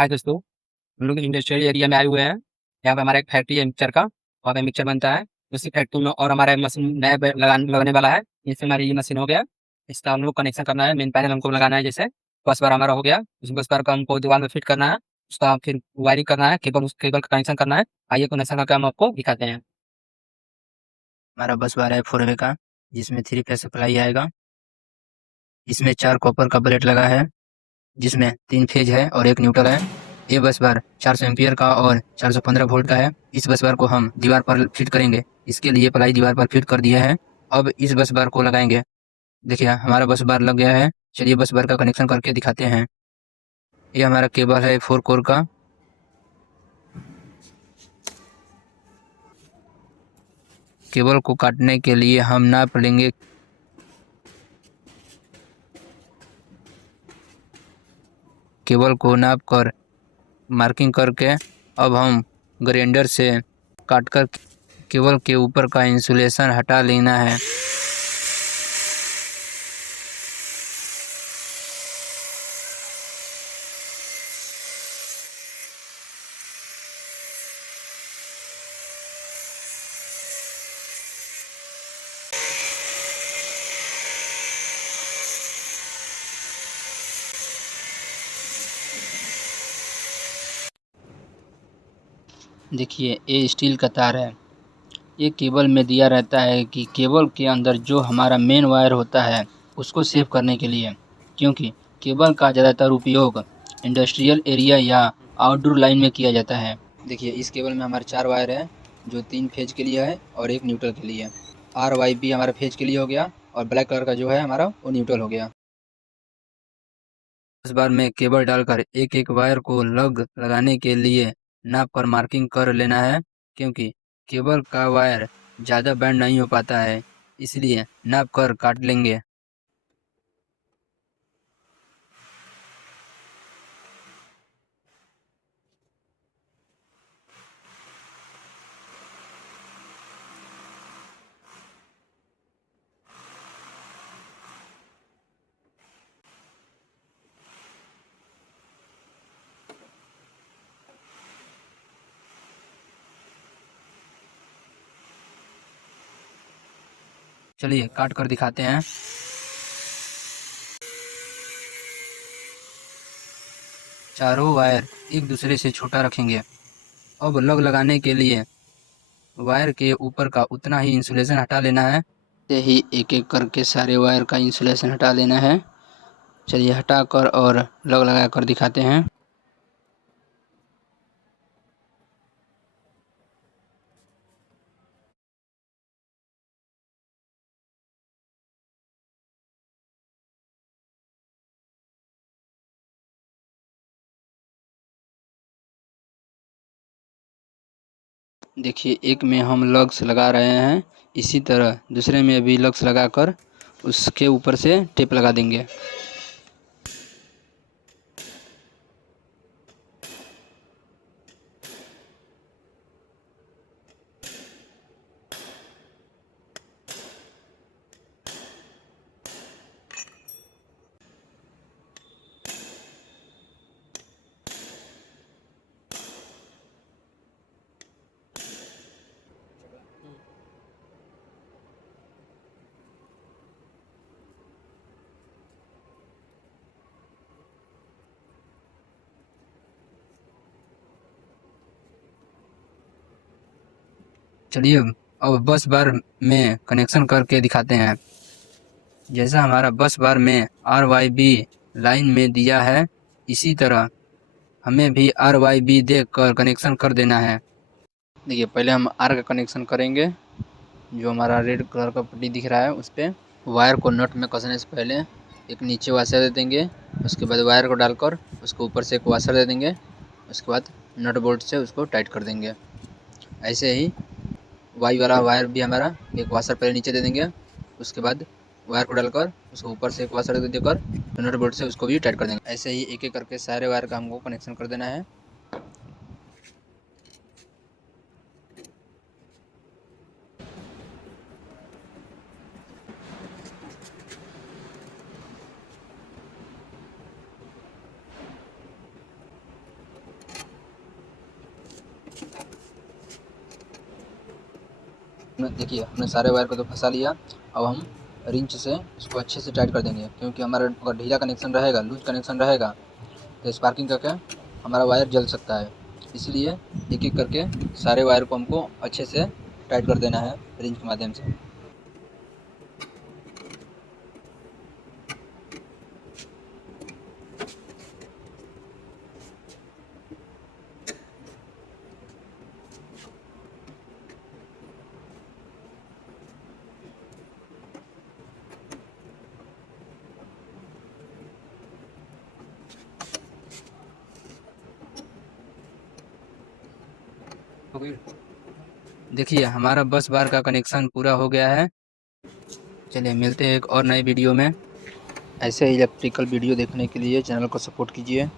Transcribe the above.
हाय दोस्तों, हम लोग इंडस्ट्रियल एरिया में आए हुए हैं। यहाँ पे हमारा एक फैक्ट्री है मिक्सचर का, वहाँ पे मिक्सचर बनता है। उसी फैक्ट्री में और हमारा मशीन नया लगने वाला है। इससे हमारी ये मशीन हो गया। इसका हम लोग कनेक्शन करना है, मेन पैनल हमको लगाना है। जैसे बस बार हमारा हो गया, उस बस बार का हमको दीवार में फिट करना है। उसका फिर वायरिंग करना है, केबल उस केबल का कनेक्शन करना है। आइए कनेक्शन करके हम आपको दिखाते हैं। हमारा बस बार है 4 वे का, जिसमें 3 फेज सप्लाई आएगा। इसमें 4 कॉपर का प्लेट लगा है, जिसमें 3 फेज है और 1 न्यूट्रल है। ये बस बार 400 एम्पियर का और 415 वोल्ट का है। इस बस बार को हम दीवार पर फिट करेंगे। इसके लिए प्लाई दीवार पर फिट कर दिया है। अब इस बस बार को लगाएंगे। देखिए हमारा बस बार लग गया है। चलिए बस बार का कनेक्शन करके दिखाते हैं। ये हमारा केबल है 4 कोर का। केबल को काटने के लिए हम नाप लेंगे। केबल को नाप कर मार्किंग करके अब हम ग्राइंडर से काटकर केबल के ऊपर का इंसुलेशन हटा लेना है। देखिए ये स्टील का तार है। ये केबल में दिया रहता है कि केबल के अंदर जो हमारा मेन वायर होता है उसको सेव करने के लिए, क्योंकि केबल का ज़्यादातर उपयोग इंडस्ट्रियल एरिया या आउटडोर लाइन में किया जाता है। देखिए इस केबल में हमारे 4 वायर है, जो 3 फेज के लिए है और 1 न्यूट्रल के लिए है। RYB हमारा फेज के लिए हो गया और ब्लैक कलर का जो है हमारा वो न्यूट्रल हो गया। इस बार में केबल डालकर एक एक वायर को लगाने के लिए नाप कर मार्किंग कर लेना है, क्योंकि केबल का वायर ज़्यादा बैंड नहीं हो पाता है, इसलिए नाप कर काट लेंगे। चलिए काट कर दिखाते हैं। चारों वायर एक दूसरे से छोटा रखेंगे। अब लगाने के लिए वायर के ऊपर का उतना ही इंसुलेशन हटा लेना है। ऐसे ही एक एक करके सारे वायर का इंसुलेशन हटा लेना है। चलिए हटा कर और लगा कर दिखाते हैं। देखिए एक में हम लग्स लगा रहे हैं, इसी तरह दूसरे में भी लग्स लगाकर उसके ऊपर से टेप लगा देंगे। चलिए अब बस बार में कनेक्शन करके दिखाते हैं। जैसा हमारा बस बार में RYB लाइन में दिया है, इसी तरह हमें भी RYB देकर कनेक्शन कर देना है। देखिए पहले हम आर का कनेक्शन करेंगे। जो हमारा रेड कलर का पट्टी दिख रहा है उस पर वायर को नट में कसने से पहले एक नीचे वाशर दे देंगे। उसके बाद वायर को डालकर उसको ऊपर से एक वाशर दे देंगे। उसके बाद नट बोल्ट से उसको टाइट कर देंगे। ऐसे ही वाई वाला वायर भी हमारा एक वाशर पहले नीचे दे देंगे। उसके बाद वायर को डालकर उसको ऊपर से एक वाशर दे देकर नट बोल्ट से उसको भी टाइट कर देंगे। ऐसे ही एक एक करके सारे वायर का हमको कनेक्शन कर देना है। देखिए हमने सारे वायर को तो फंसा लिया। अब हम रिंच से इसको अच्छे से टाइट कर देंगे, क्योंकि हमारा अगर ढीला कनेक्शन रहेगा, लूज कनेक्शन रहेगा तो स्पार्किंग करके हमारा वायर जल सकता है। इसलिए एक एक करके सारे वायर को हमको अच्छे से टाइट कर देना है रिंच के माध्यम से। देखिए हमारा बस बार का कनेक्शन पूरा हो गया है। चलिए मिलते हैं एक और नए वीडियो में। ऐसे इलेक्ट्रिकल वीडियो देखने के लिए चैनल को सपोर्ट कीजिए।